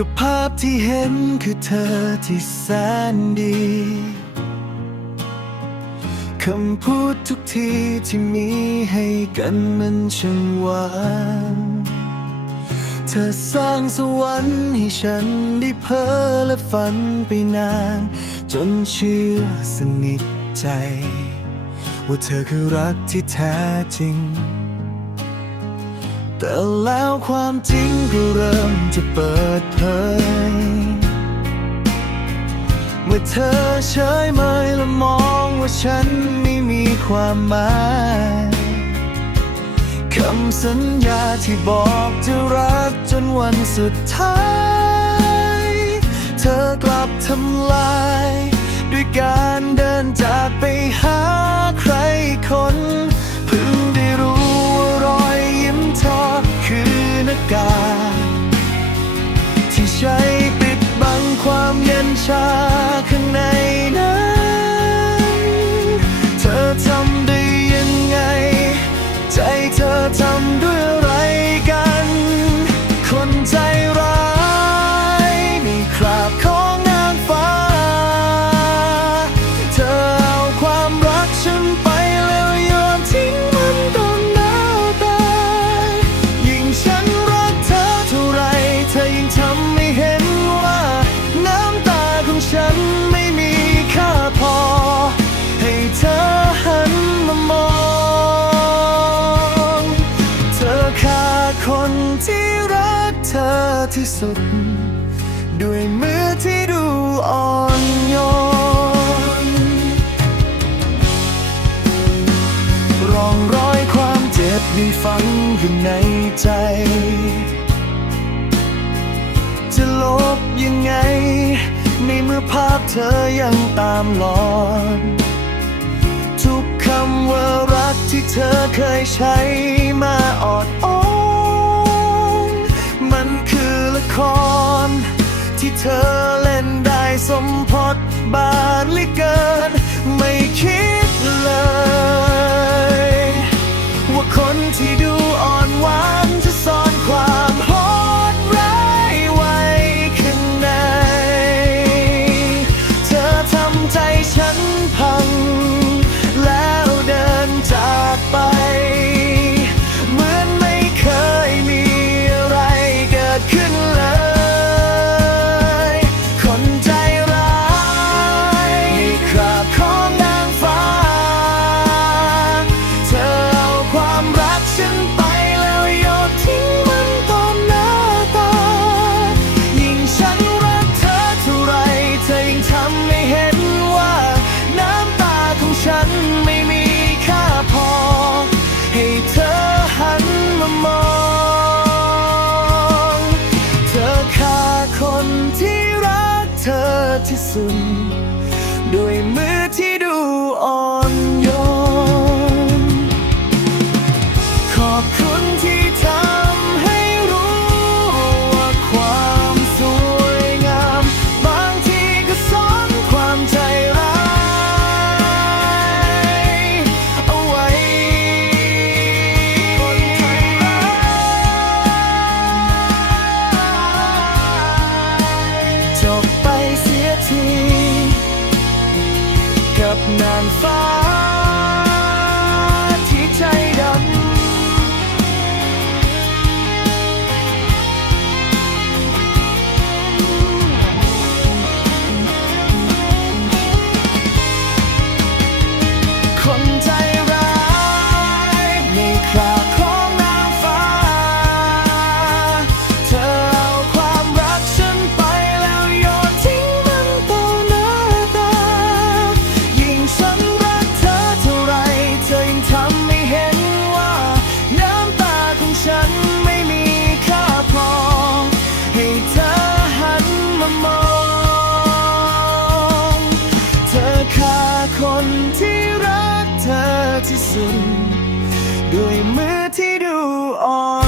ก็ภาพที่เห็นคือเธอที่แสนดี คำพูดทุกทีที่มีให้กันมันช่างหวานเธอสร้างสวรรค์ให้ฉันได้เพ้อและฝันไปนาน จนเชื่อสนิทใจ ว่าเธอคือรักที่แท้จริง แต่แล้วความจริงก็เริ่มจะเปิดเผย เมื่อเธอเฉยเมยและมองว่าฉันไม่มีความหมายคำสัญญาที่บอกจะรักจนวันสุดท้าย เธอกลับทำลาย ด้วยการเดินจากไปหาใครคน ฉันไม่มีค่าพอ ให้เธอหันมามอง เธอฆ่าคนที่รักเธอที่สุด ด้วยมือที่ดูอ่อนโยนร่องรอยความเจ็บมีฝังอยู่ในใจ จะลบยังไง ภาพเธอยังตามหลอน ทุกคำว่ารักที่เธอเคยใช้มาออดอ้อน ให้เธอหันมามอง เธอฆ่าคนที่รักเธอที่สุดด้วยมือุน ด้วยมือที่ดูอ่อน